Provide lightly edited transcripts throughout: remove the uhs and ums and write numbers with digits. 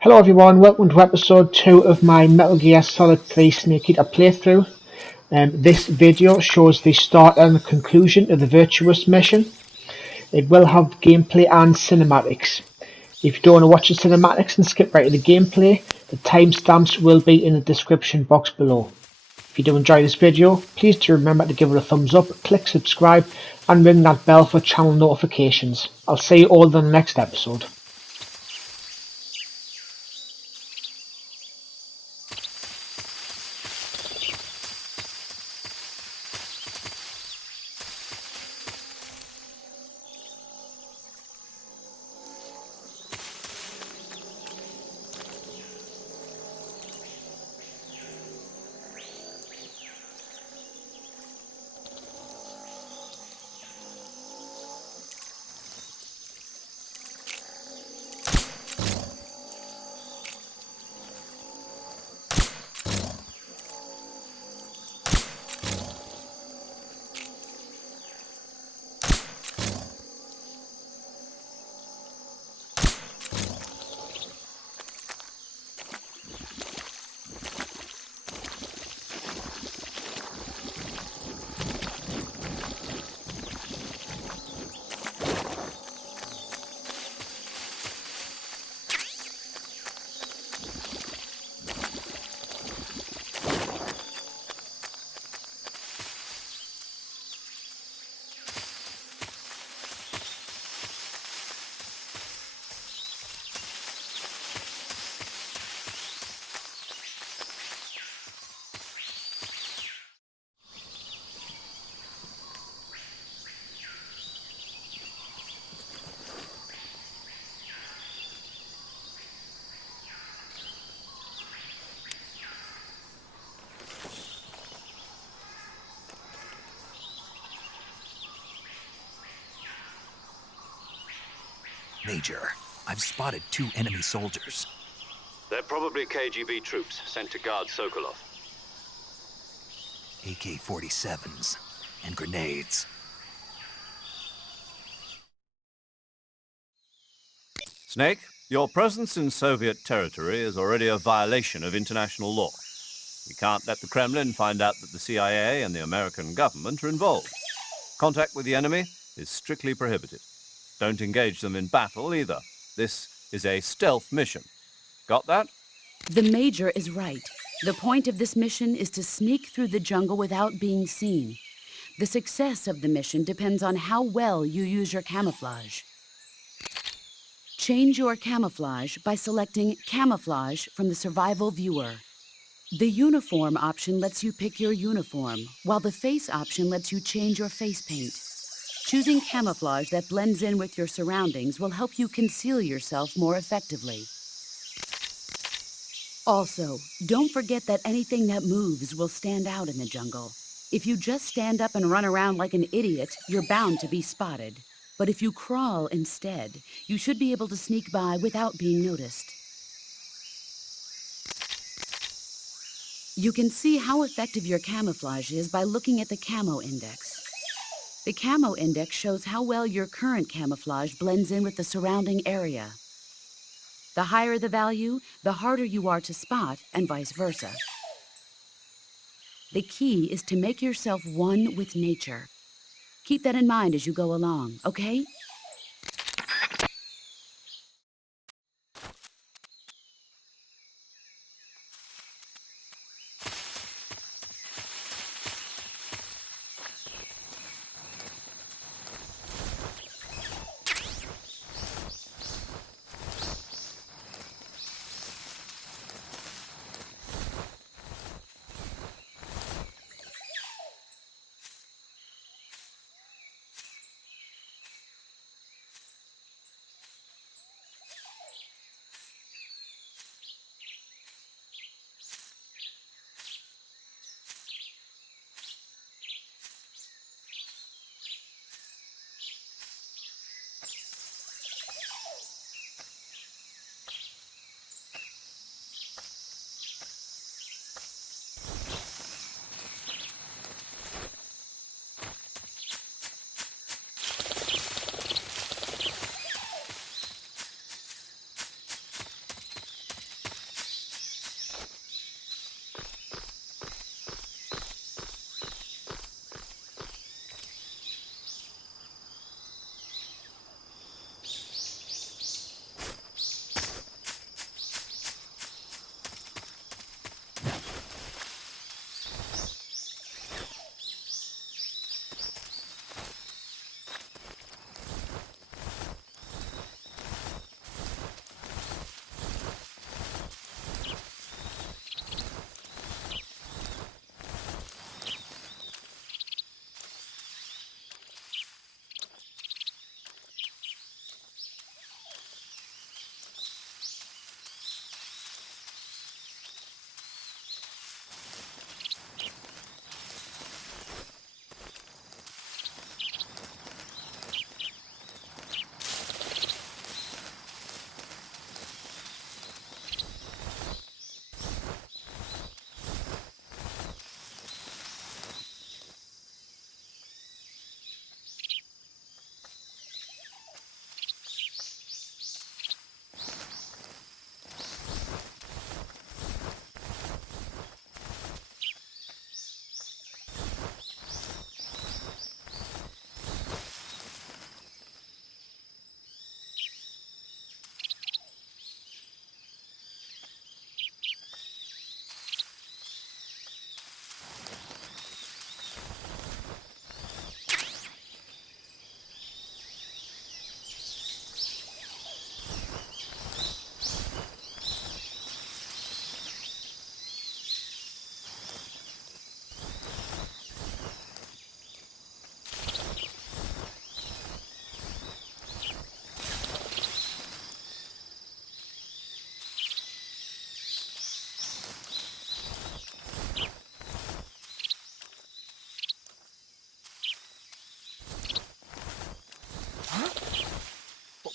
Hello everyone, welcome to episode 2 of my Metal Gear Solid 3 Snake Eater playthrough. This video shows the start and the conclusion of the Virtuous Mission. It will have gameplay and cinematics. If you don't want to watch the cinematics and skip right to the gameplay, the timestamps will be in the description box below. If you do enjoy this video, please do remember to give it a thumbs up, click subscribe and ring that bell for channel notifications. I'll see you all in the next episode. Major, I've spotted 2 enemy soldiers. They're probably KGB troops sent to guard Sokolov. AK-47s and grenades. Snake, your presence in Soviet territory is already a violation of international law. We can't let the Kremlin find out that the CIA and the American government are involved. Contact with the enemy is strictly prohibited. Don't engage them in battle either. This is a stealth mission. Got that? The Major is right. The point of this mission is to sneak through the jungle without being seen. The success of the mission depends on how well you use your camouflage. Change your camouflage by selecting Camouflage from the Survival Viewer. The Uniform option lets you pick your uniform, while the Face option lets you change your face paint. Choosing camouflage that blends in with your surroundings will help you conceal yourself more effectively. Also, don't forget that anything that moves will stand out in the jungle. If you just stand up and run around like an idiot, you're bound to be spotted. But if you crawl instead, you should be able to sneak by without being noticed. You can see how effective your camouflage is by looking at the camo index. The camo index shows how well your current camouflage blends in with the surrounding area. The higher the value, the harder you are to spot, and vice versa. The key is to make yourself one with nature. Keep that in mind as you go along, okay?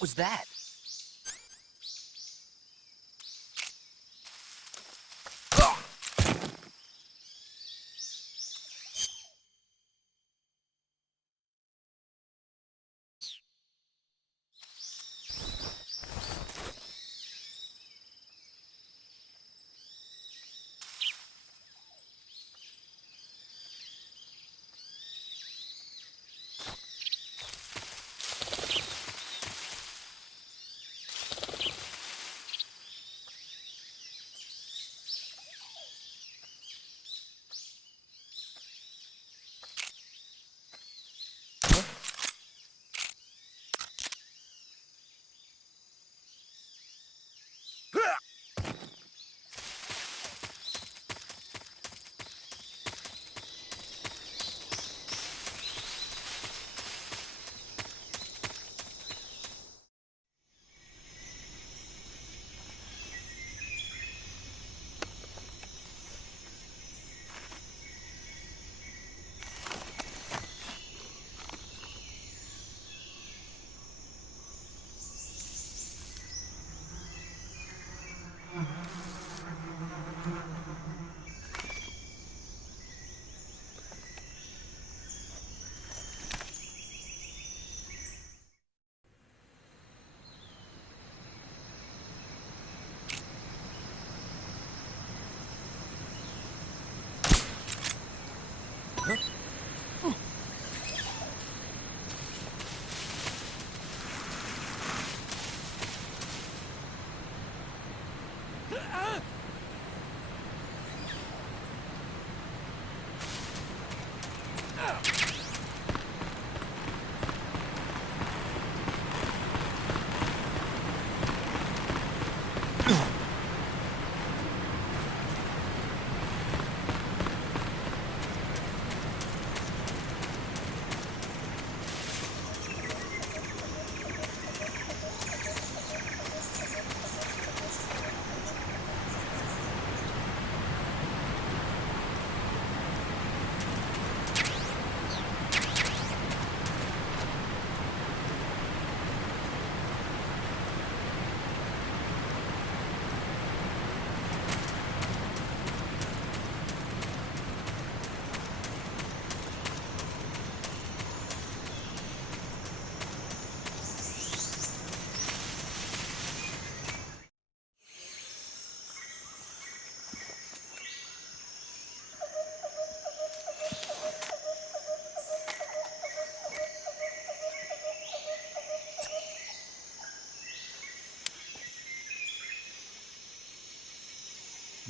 was that?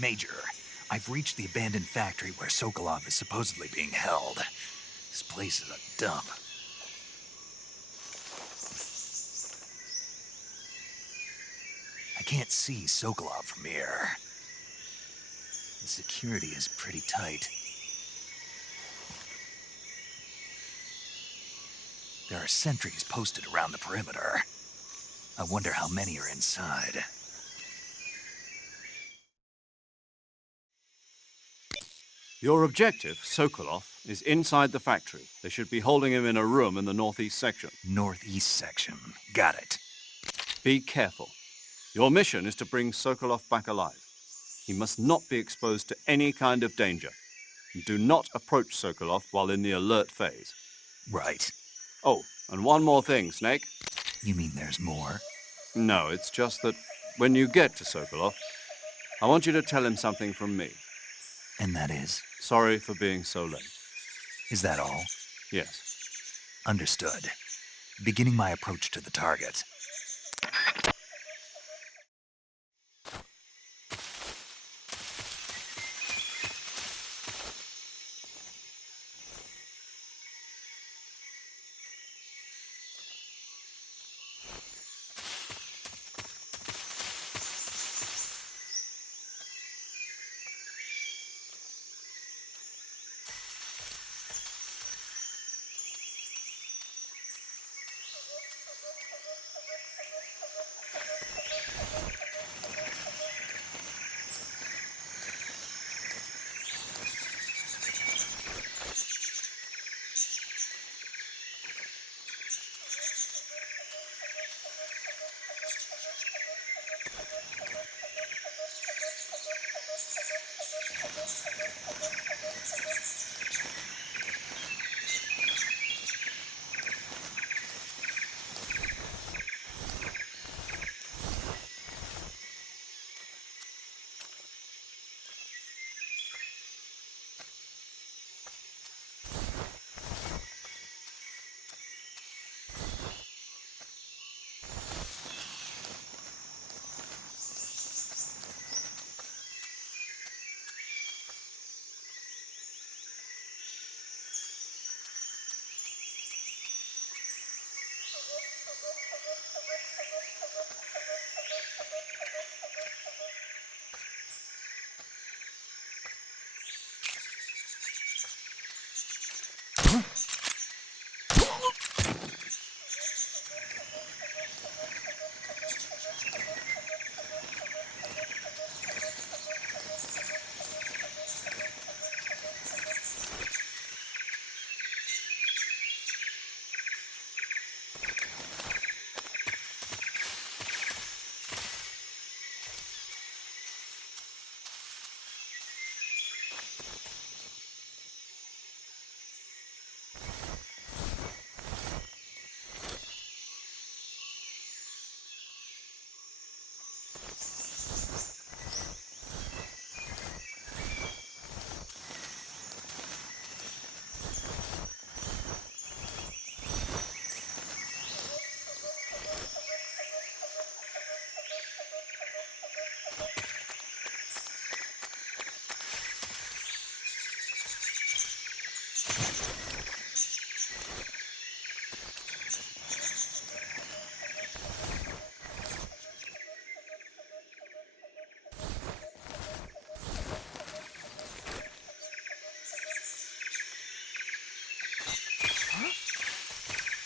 Major, I've reached the abandoned factory where Sokolov is supposedly being held. This place is a dump. I can't see Sokolov from here. The security is pretty tight. There are sentries posted around the perimeter. I wonder how many are inside. Your objective, Sokolov, is inside the factory. They should be holding him in a room in the northeast section. Northeast section. Got it. Be careful. Your mission is to bring Sokolov back alive. He must not be exposed to any kind of danger. Do not approach Sokolov while in the alert phase. Right. Oh, and one more thing, Snake. You mean there's more? No, it's just that when you get to Sokolov, I want you to tell him something from me. And that is? Sorry for being so late. Is that all? Yes. Understood. Beginning my approach to the target.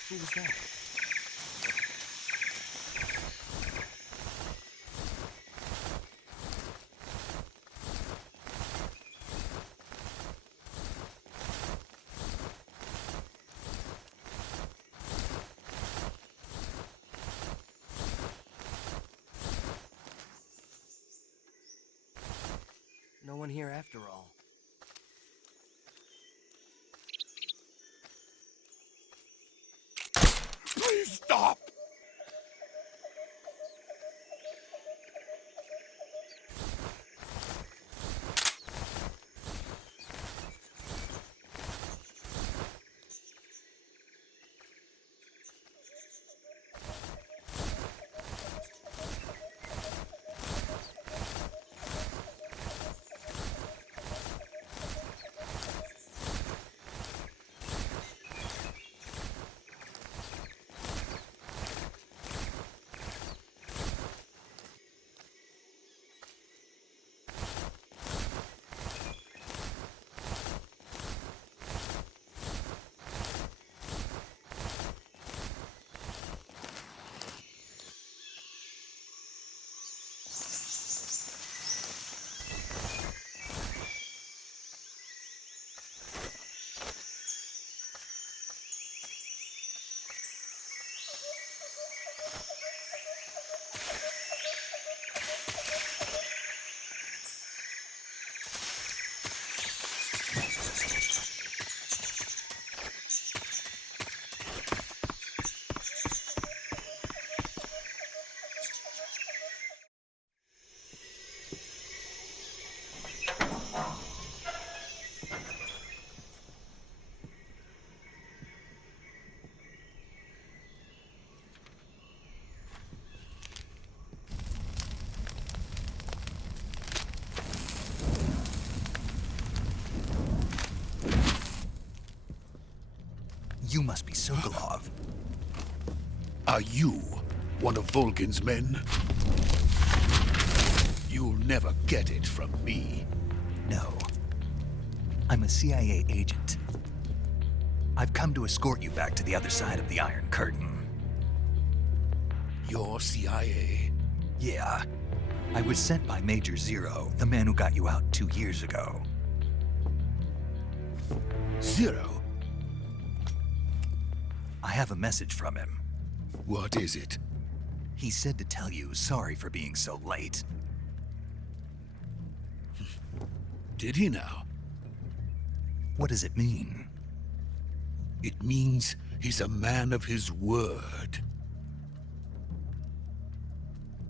Who was that? No one here after all. Please stop! You must be Sokolov. Are you one of Volgin's men? You'll never get it from me. No. I'm a CIA agent. I've come to escort you back to the other side of the Iron Curtain. You're CIA? Yeah. I was sent by Major Zero, the man who got you out 2 years ago. Zero? I have a message from him. What is it? He said to tell you sorry for being so late. Did he now? What does it mean? It means he's a man of his word.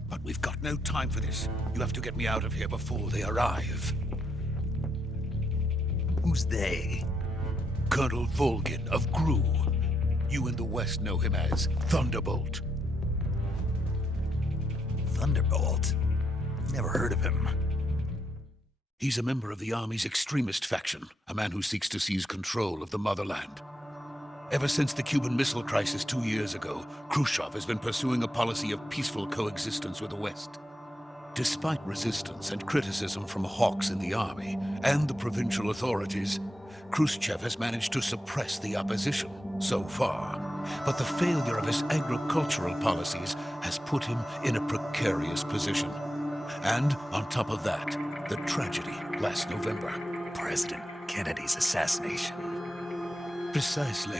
But we've got no time for this. You have to get me out of here before they arrive. Who's they? Colonel Volgin of GRU. You in the West know him as Thunderbolt. Thunderbolt? Never heard of him. He's a member of the Army's extremist faction, a man who seeks to seize control of the motherland. Ever since the Cuban Missile Crisis 2 years ago, Khrushchev has been pursuing a policy of peaceful coexistence with the West. Despite resistance and criticism from hawks in the army and the provincial authorities, Khrushchev has managed to suppress the opposition so far. But the failure of his agricultural policies has put him in a precarious position. And on top of that, the tragedy last November. President Kennedy's assassination. Precisely.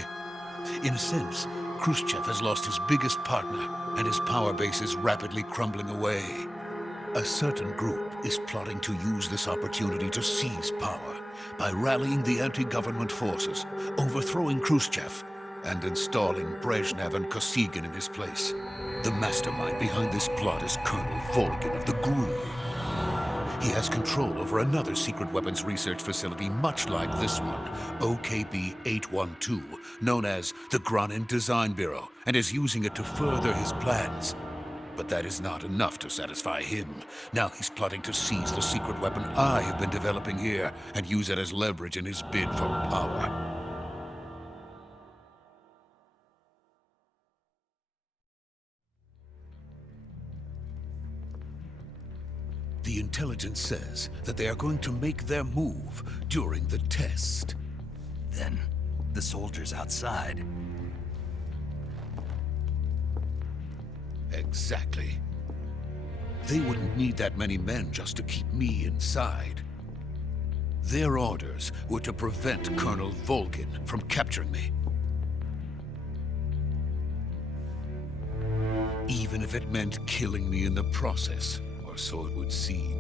In a sense, Khrushchev has lost his biggest partner, and his power base is rapidly crumbling away. A certain group is plotting to use this opportunity to seize power by rallying the anti-government forces, overthrowing Khrushchev, and installing Brezhnev and Kosygin in his place. The mastermind behind this plot is Colonel Volgin of the GRU. He has control over another secret weapons research facility much like this one, OKB-812, known as the Granin Design Bureau, and is using it to further his plans. But that is not enough to satisfy him. Now he's plotting to seize the secret weapon I have been developing here and use it as leverage in his bid for power. The intelligence says that they are going to make their move during the test. Then, the soldiers outside. Exactly. They wouldn't need that many men just to keep me inside. Their orders were to prevent Colonel Volgin from capturing me. Even if it meant killing me in the process, or so it would seem.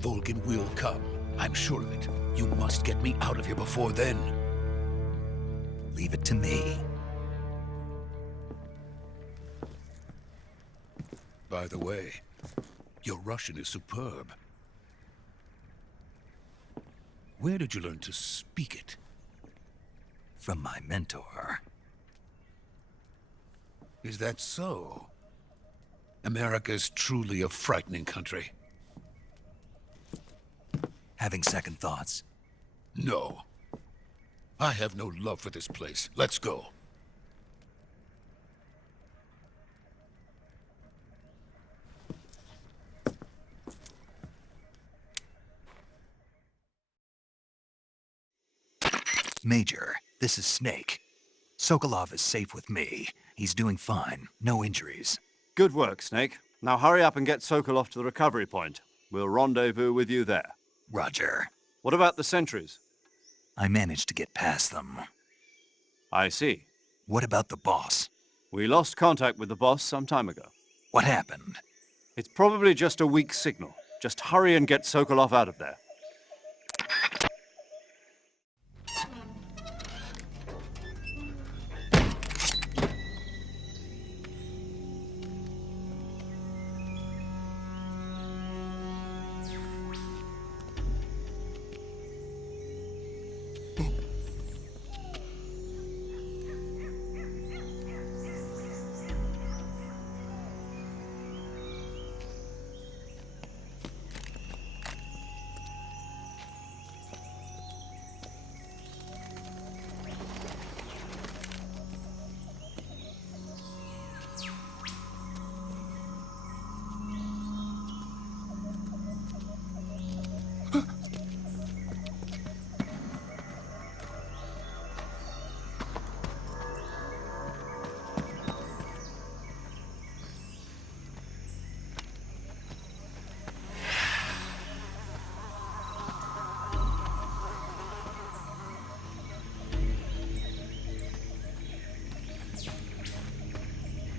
Volgin will come. I'm sure of it. You must get me out of here before then. Leave it to me. By the way, your Russian is superb. Where did you learn to speak it? From my mentor. Is that so? America is truly a frightening country. Having second thoughts? No. I have no love for this place. Let's go. Major, this is Snake. Sokolov is safe with me. He's doing fine. No injuries. Good work, Snake. Now hurry up and get Sokolov to the recovery point. We'll rendezvous with you there. Roger. What about the sentries? I managed to get past them. I see. What about the boss? We lost contact with the boss some time ago. What happened? It's probably just a weak signal. Just hurry and get Sokolov out of there.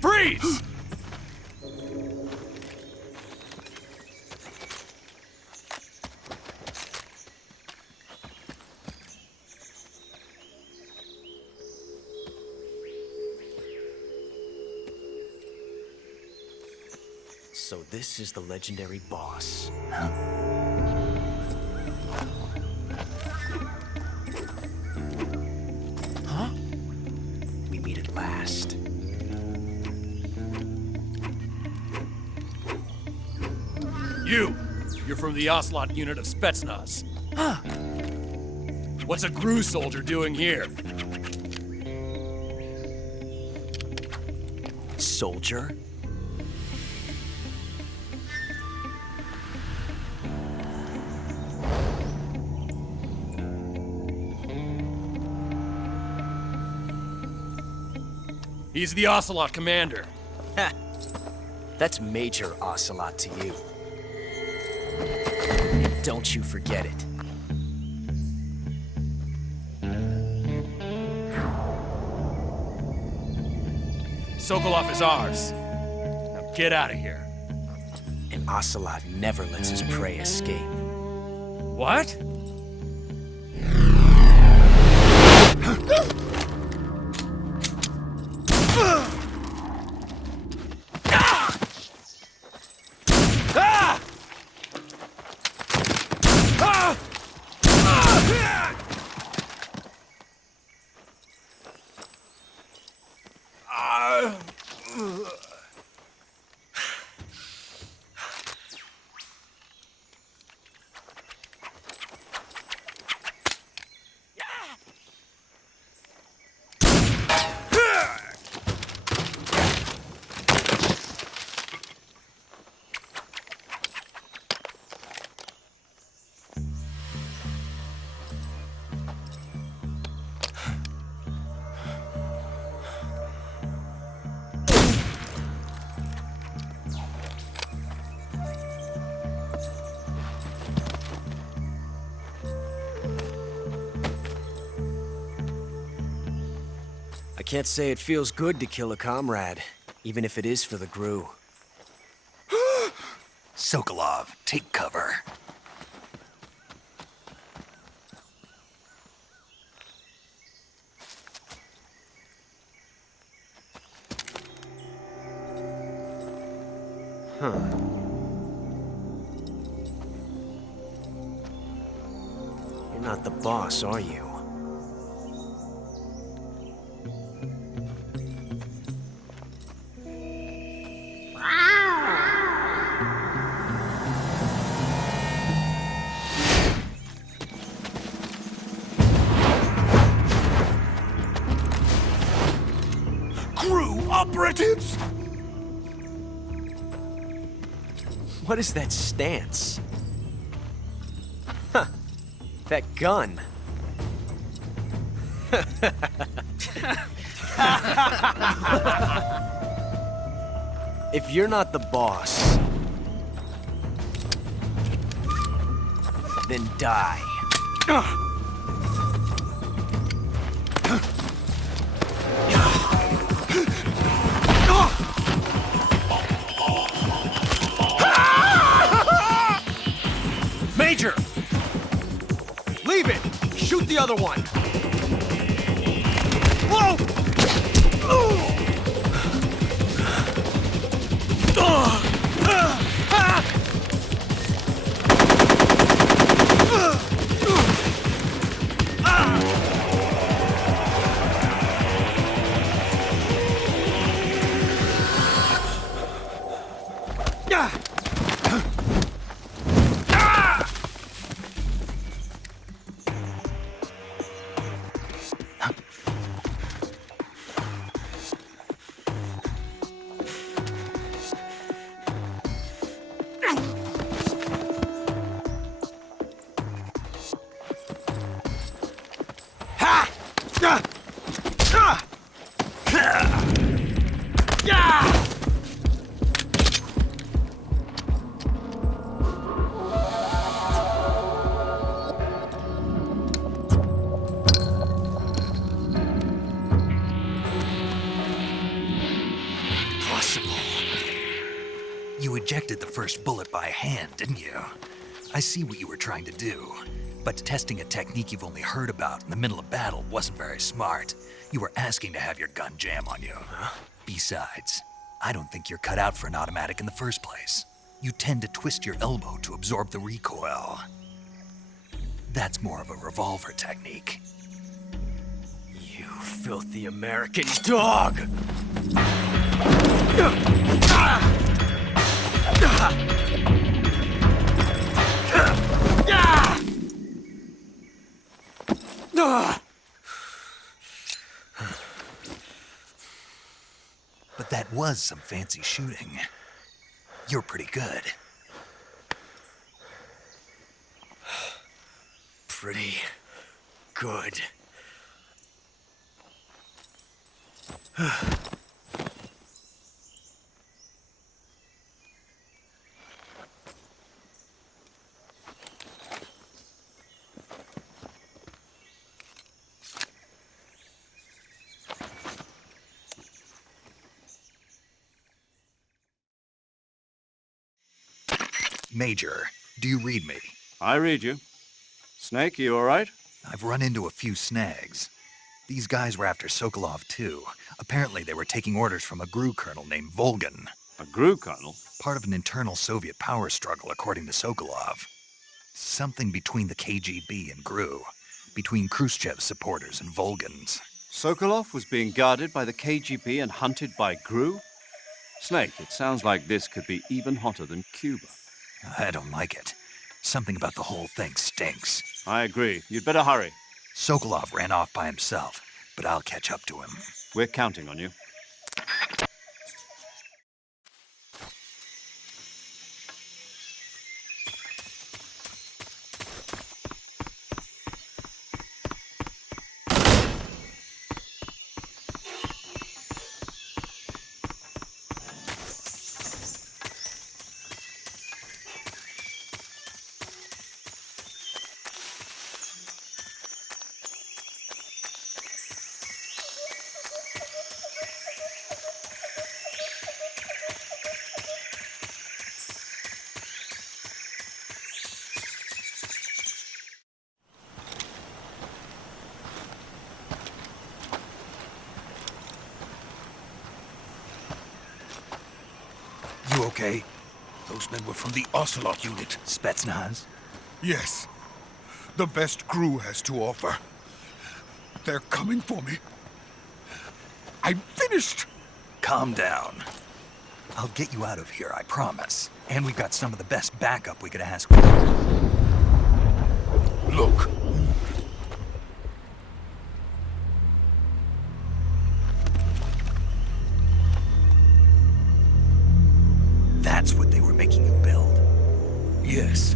Freeze! So this is the legendary boss. Huh? We meet at last. You're from the Ocelot unit of Spetsnaz. Huh. What's a GRU soldier doing here? Soldier? He's the Ocelot commander. Ha! That's Major Ocelot to you. And don't you forget it. Sokolov is ours. Now get out of here. And Ocelot never lets his prey escape. What? I can't say it feels good to kill a comrade, even if it is for the GRU. Sokolov, take cover. Huh. You're not the boss, are you? GRU operatives! What is that stance? Huh. That gun. If you're not the boss, then die. Major! Leave it! Shoot the other one! Whoa! You ejected the first bullet by hand, didn't you? I see what you were trying to do. But testing a technique you've only heard about in the middle of battle wasn't very smart. You were asking to have your gun jam on you. Huh? Besides, I don't think you're cut out for an automatic in the first place. You tend to twist your elbow to absorb the recoil. That's more of a revolver technique. You filthy American dog! But that was some fancy shooting. You're pretty good. Pretty good. Major, do you read me? I read you. Snake, you all right? I've run into a few snags. These guys were after Sokolov too. Apparently they were taking orders from a GRU colonel named Volgin. A GRU colonel? Part of an internal Soviet power struggle, according to Sokolov. Something between the KGB and GRU. Between Khrushchev's supporters and Volgin's. Sokolov was being guarded by the KGB and hunted by GRU? Snake, it sounds like this could be even hotter than Cuba. I don't like it. Something about the whole thing stinks. I agree. You'd better hurry. Sokolov ran off by himself, but I'll catch up to him. We're counting on you. You okay? Those men were from the Ocelot unit. Spetsnaz? Yes. The best GRU has to offer. They're coming for me. I'm finished! Calm down. I'll get you out of here, I promise. And we've got some of the best backup we could ask for. Look. That's what they were making you build? Yes.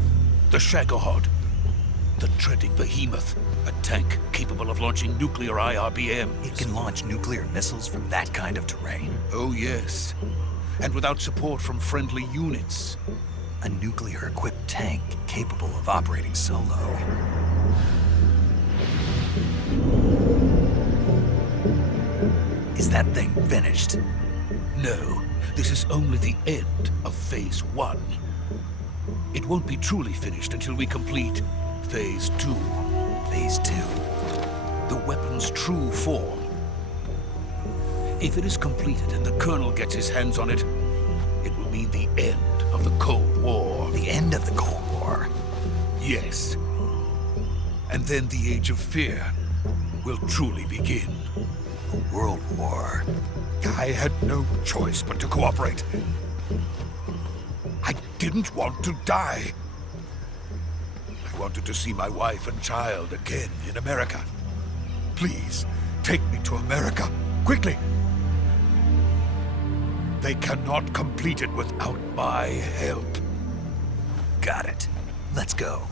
The Shagohod. The treading behemoth. A tank capable of launching nuclear IRBMs. It can launch nuclear missiles from that kind of terrain? Oh, yes. And without support from friendly units. A nuclear-equipped tank capable of operating solo. Is that thing finished? No. This is only the end of Phase 1. It won't be truly finished until we complete Phase 2. Phase 2? The weapon's true form. If it is completed and the Colonel gets his hands on it, it will mean the end of the Cold War. The end of the Cold War? Yes. And then the Age of Fear will truly begin. A world war? I had no choice but to cooperate. I didn't want to die. I wanted to see my wife and child again in America. Please, take me to America, quickly. They cannot complete it without my help. Got it. Let's go.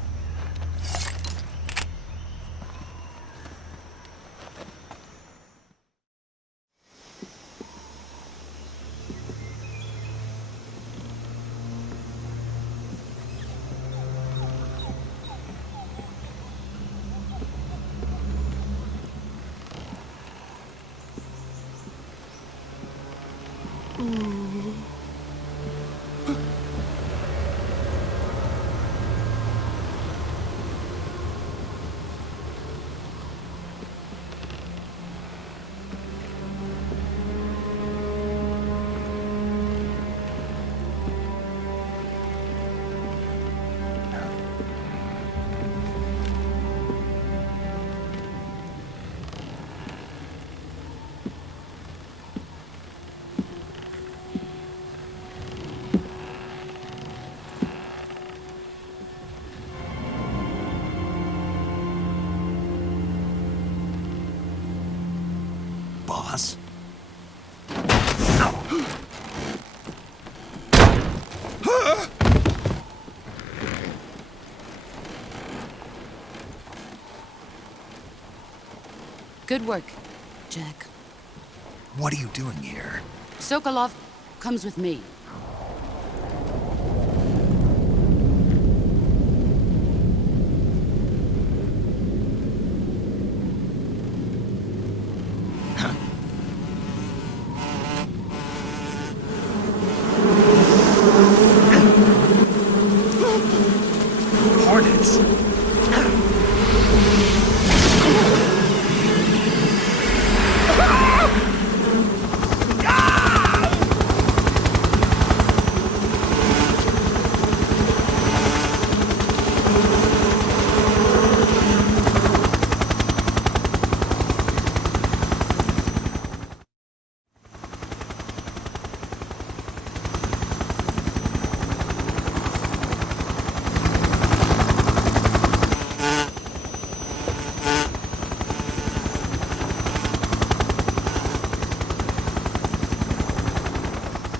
Boss? Good work, Jack. What are you doing here? Sokolov comes with me.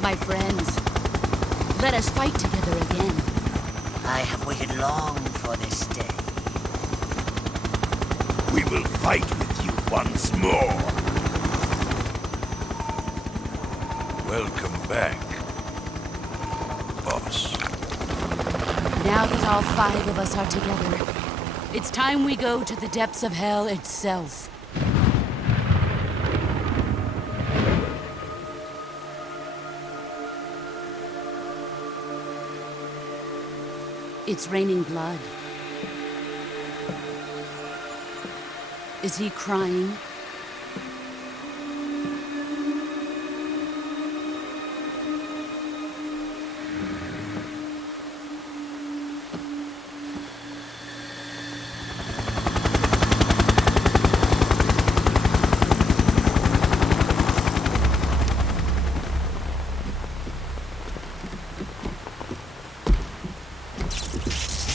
My friends, let us fight together again. I have waited long for this day. We will fight with you once more. Welcome back, boss. Now that all 5 of us are together, it's time we go to the depths of hell itself. It's raining blood. Is he crying?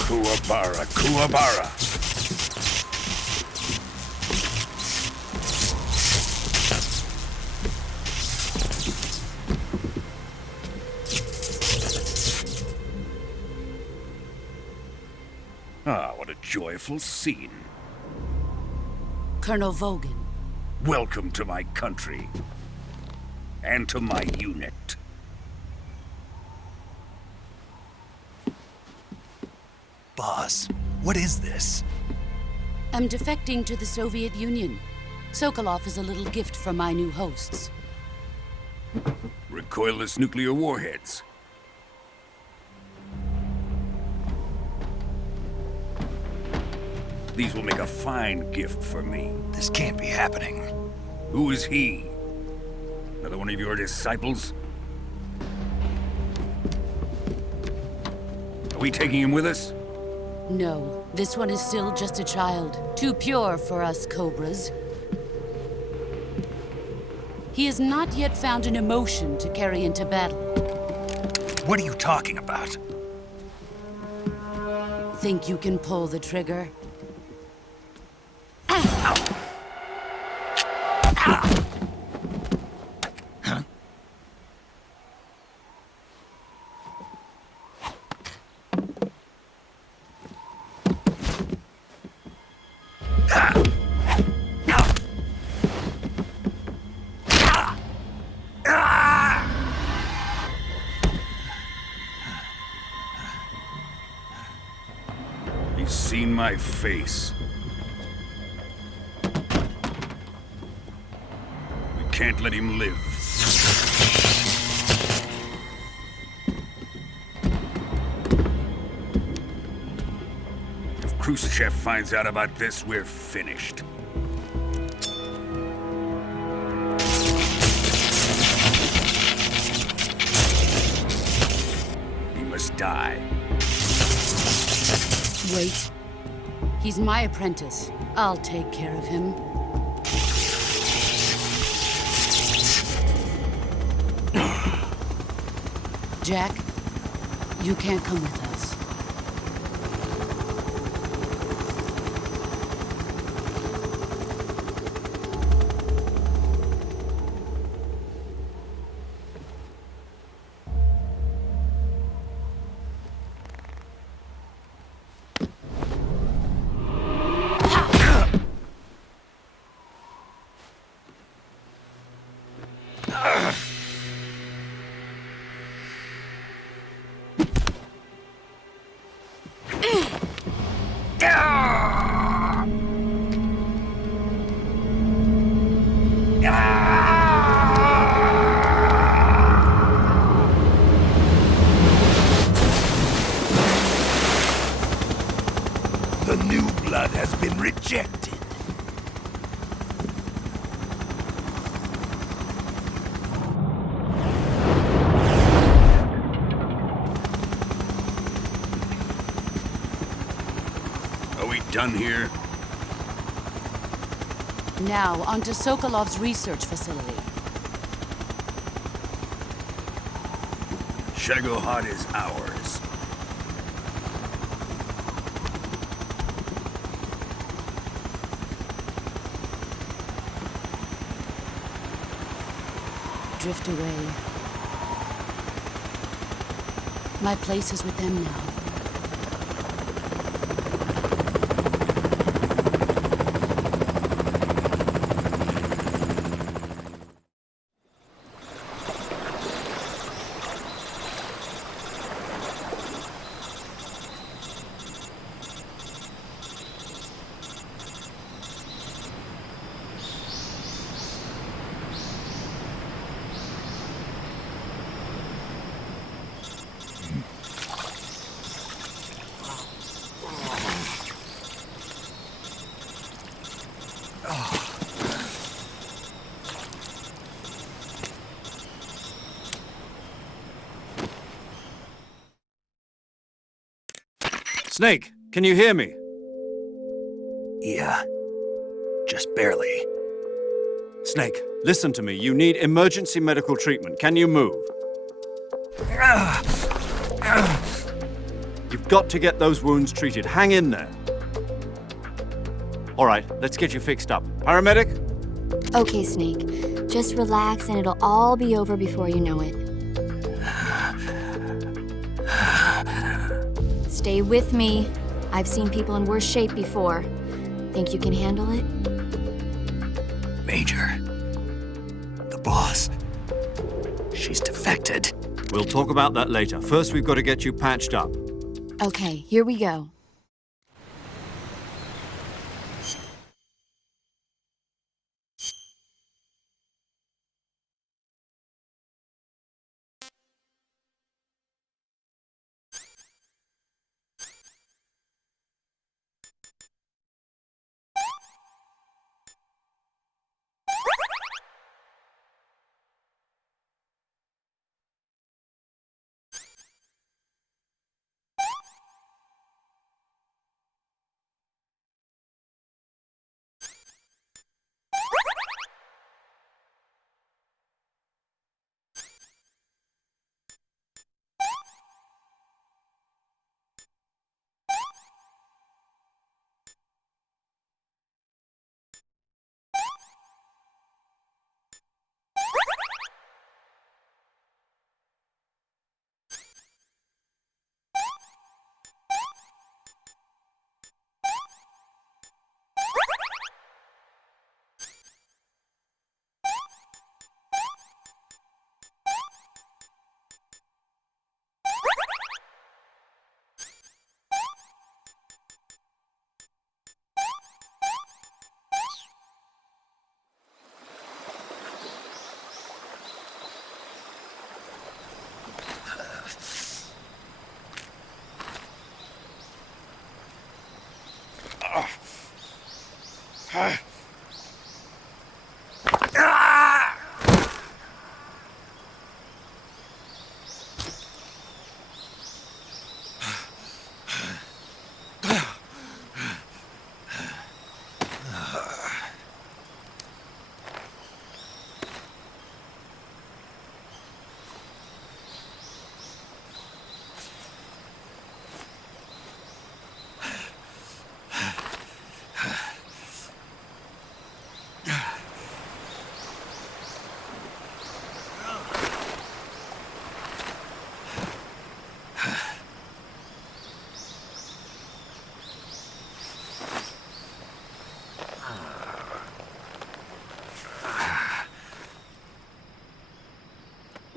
Kuwabara, Kuwabara. Ah, what a joyful scene. Colonel Volgin. Welcome to my country. And to my unit. Boss, what is this? I'm defecting to the Soviet Union. Sokolov is a little gift from my new hosts. Recoilless nuclear warheads. These will make a fine gift for me. This can't be happening. Who is he? Another one of your disciples? Are we taking him with us? No, this one is still just a child. Too pure for us Cobras. He has not yet found an emotion to carry into battle. What are you talking about? Think you can pull the trigger? He's seen my face. We can't let him live. If Khrushchev finds out about this, we're finished. He must die. Wait. He's my apprentice. I'll take care of him. Jack, you can't come with us. The new blood has been rejected. Are we done here? Now, onto Sokolov's research facility. Shagohod is ours. Drift away. My place is with them now. Snake, can you hear me? Yeah. Just barely. Snake, listen to me. You need emergency medical treatment. Can you move? You've got to get those wounds treated. Hang in there. All right, let's get you fixed up. Paramedic? Okay, Snake. Just relax and it'll all be over before you know it. Stay with me. I've seen people in worse shape before. Think you can handle it? Major. The boss. She's defected. We'll talk about that later. First, we've got to get you patched up. Okay, here we go.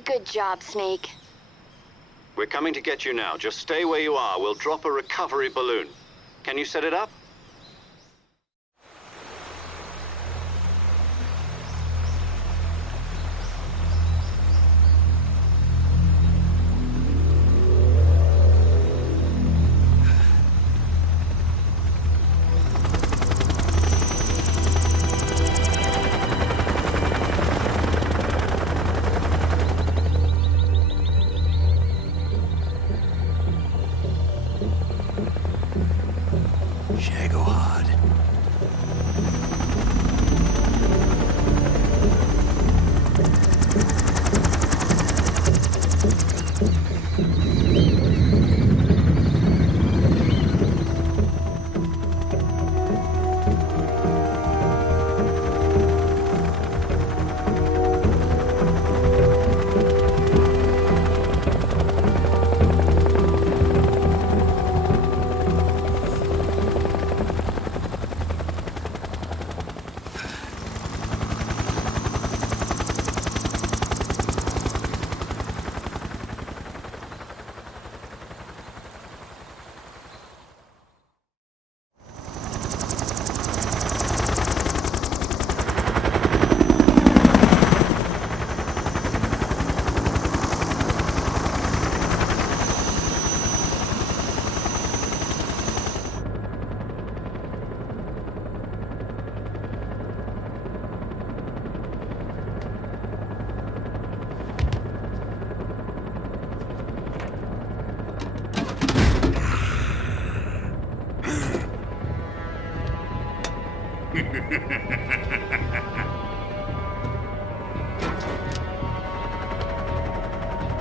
Good job, Snake. We're coming to get you now. Just stay where you are. We'll drop a recovery balloon. Can you set it up? Shit.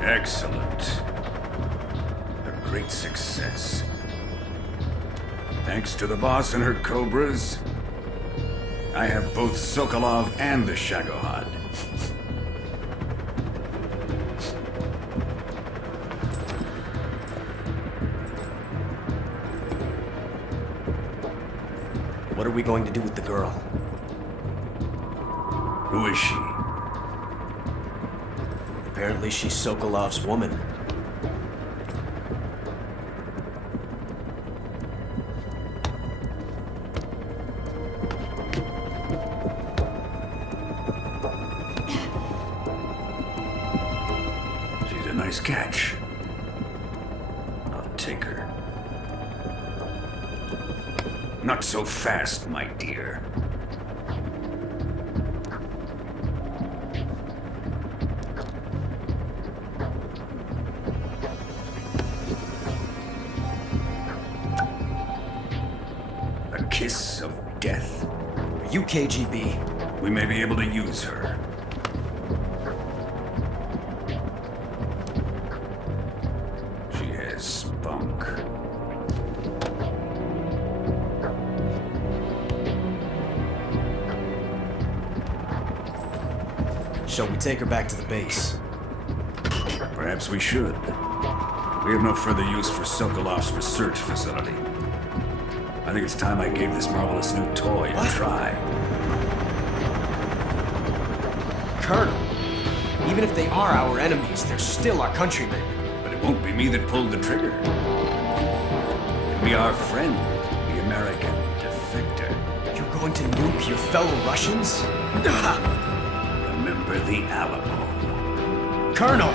Excellent. A great success. Thanks to the boss and her cobras, I have both Sokolov and the Shagohod. What are we going to do with the girl? Who is she? Apparently she's Sokolov's woman. She's a nice catch. I'll take her. Not so fast, my dear. A kiss of death? Are you KGB? We may be able to use her. She has spunk. Shall we take her back to the base? Perhaps we should. We have no further use for Sokolov's research facility. I think it's time I gave this marvelous new toy a try. Colonel, even if they are our enemies, they're still our countrymen. But it won't be me that pulled the trigger. It'll be our friend, the American defector. You're going to nuke your fellow Russians? Remember the Alamo. Colonel!